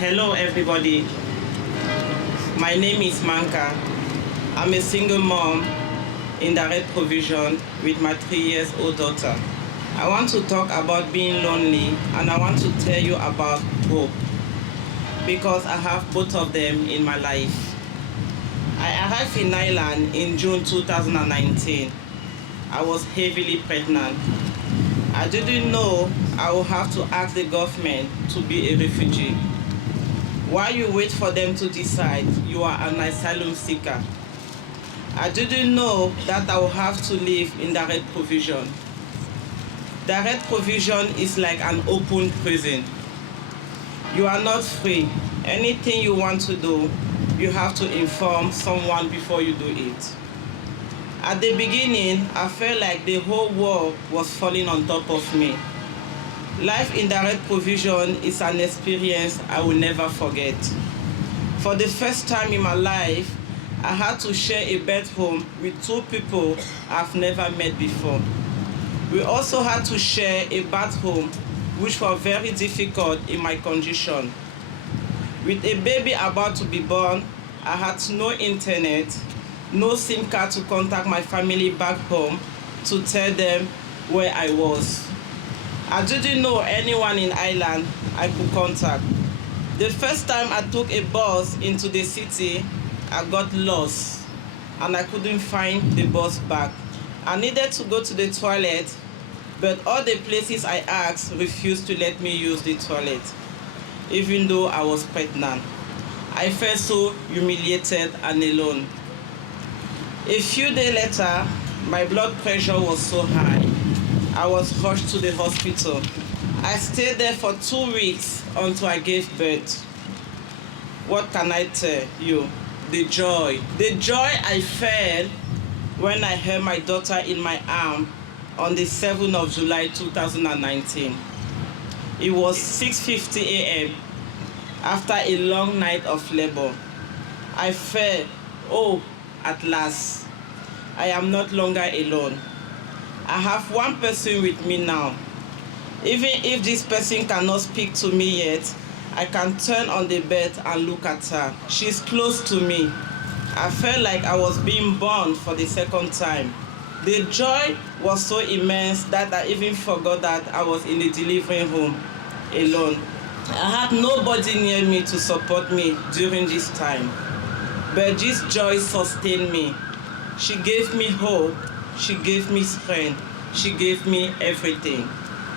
Hello everybody, my name is Manka. I'm a single mom in direct provision with my 3-year-old daughter. I want to talk about being lonely and I want to tell you about hope because I have both of them in my life. I arrived in Ireland in June 2019. I was heavily pregnant. I didn't know I would have to ask the government to be a refugee. While you wait for them to decide you are an asylum seeker. I didn't know that I would have to live in direct provision. Direct provision is like an open prison. You are not free. Anything you want to do, you have to inform someone before you do it. At the beginning, I felt like the whole world was falling on top of me. Life in direct provision is an experience I will never forget. For the first time in my life, I had to share a bedroom with 2 people I've never met before. We also had to share a bathroom, which was very difficult in my condition. With a baby about to be born, I had no internet, no SIM card to contact my family back home to tell them where I was. I didn't know anyone in Ireland I could contact. The first time I took a bus into the city, I got lost and I couldn't find the bus back. I needed to go to the toilet, but all the places I asked refused to let me use the toilet, even though I was pregnant. I felt so humiliated and alone. A few days later, my blood pressure was so high. I was rushed to the hospital. I stayed there for 2 weeks until I gave birth. What can I tell you? The joy I felt when I held my daughter in my arm on the 7th of July 2019. It was 6:50 a.m. after a long night of labor. I felt, oh, at last, I am not longer alone. I have one person with me now. Even if this person cannot speak to me yet, I can turn on the bed and look at her. She's close to me. I felt like I was being born for the second time. The joy was so immense that I even forgot that I was in the delivery room alone. I had nobody near me to support me during this time. But this joy sustained me. She gave me hope. She gave me strength. She gave me everything.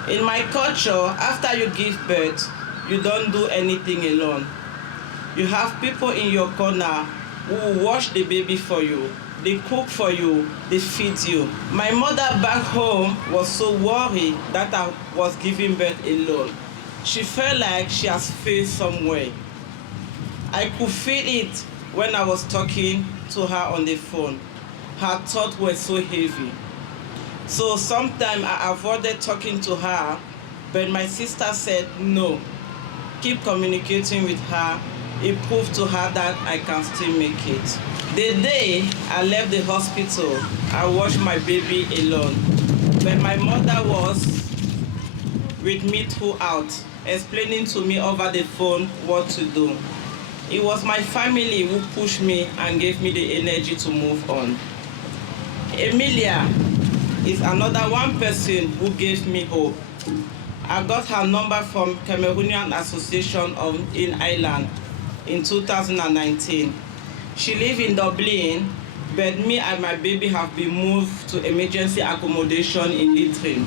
In my culture, after you give birth, you don't do anything alone. You have people in your corner who will wash the baby for you. They cook for you. They feed you. My mother back home was so worried that I was giving birth alone. She felt like she has failed somewhere. I could feel it when I was talking to her on the phone. Her thoughts were so heavy. So sometimes I avoided talking to her, but my sister said, no, keep communicating with her. It proved to her that I can still make it. The day I left the hospital, I watched my baby alone, but my mother was with me throughout, explaining to me over the phone what to do. It was my family who pushed me and gave me the energy to move on. Emilia is another one person who gave me hope. I got her number from Cameroonian Association in Ireland in 2019. She lives in Dublin, but me and my baby have been moved to emergency accommodation in Leitrim.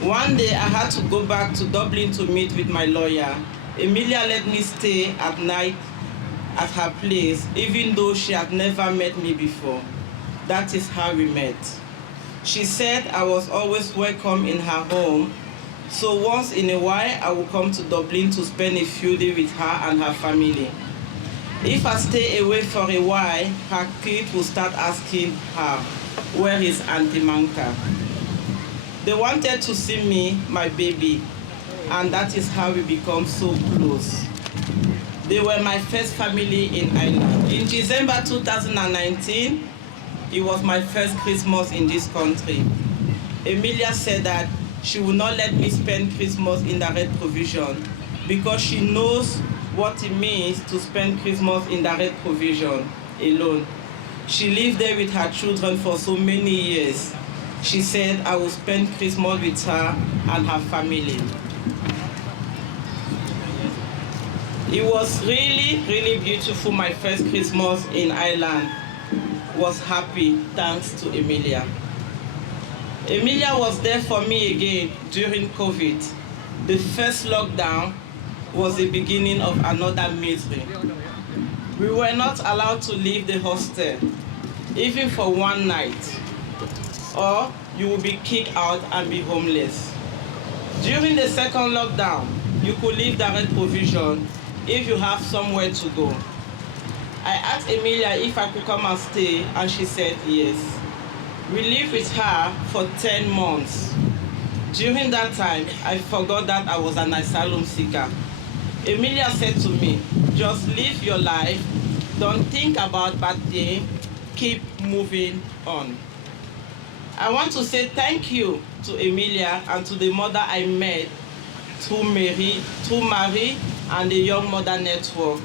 One day I had to go back to Dublin to meet with my lawyer. Emilia let me stay at night at her place, even though she had never met me before. That is how we met. She said I was always welcome in her home, so once in a while I would come to Dublin to spend a few days with her and her family. If I stay away for a while, her kids will start asking her, where is Auntie Manka? They wanted to see me, my baby, and that is how we become so close. They were my first family in Ireland. In December 2019, it was my first Christmas in this country. Emilia said that she would not let me spend Christmas in direct provision because she knows what it means to spend Christmas in direct provision alone. She lived there with her children for so many years. She said, I will spend Christmas with her and her family. It was really, really beautiful. My first Christmas in Ireland was happy thanks to Emilia. Emilia was there for me again during COVID. The first lockdown was the beginning of another misery. We were not allowed to leave the hostel, even for one night, or you will be kicked out and be homeless. During the second lockdown, you could leave direct provision if you have somewhere to go. I asked Emilia if I could come and stay, and she said yes. We lived with her for 10 months. During that time, I forgot that I was an asylum seeker. Emilia said to me, just live your life, don't think about bad things, keep moving on. I want to say thank you to Emilia and to the mother I met through Marie and the Young Mother Network,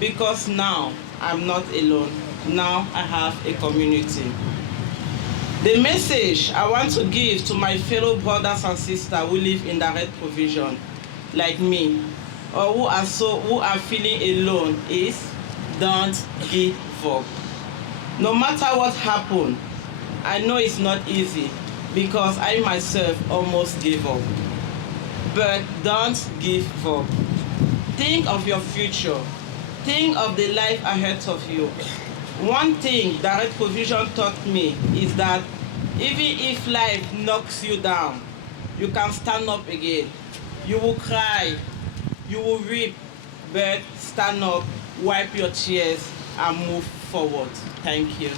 because now I'm not alone. Now I have a community. The message I want to give to my fellow brothers and sisters who live in direct provision, like me, or who are feeling alone, is don't give up. No matter what happens, I know it's not easy because I myself almost gave up. But don't give up. Think of your future. Think of the life ahead of you. One thing direct provision taught me is that even if life knocks you down, you can stand up again. You will cry, you will weep, but stand up, wipe your tears, and move forward. Thank you.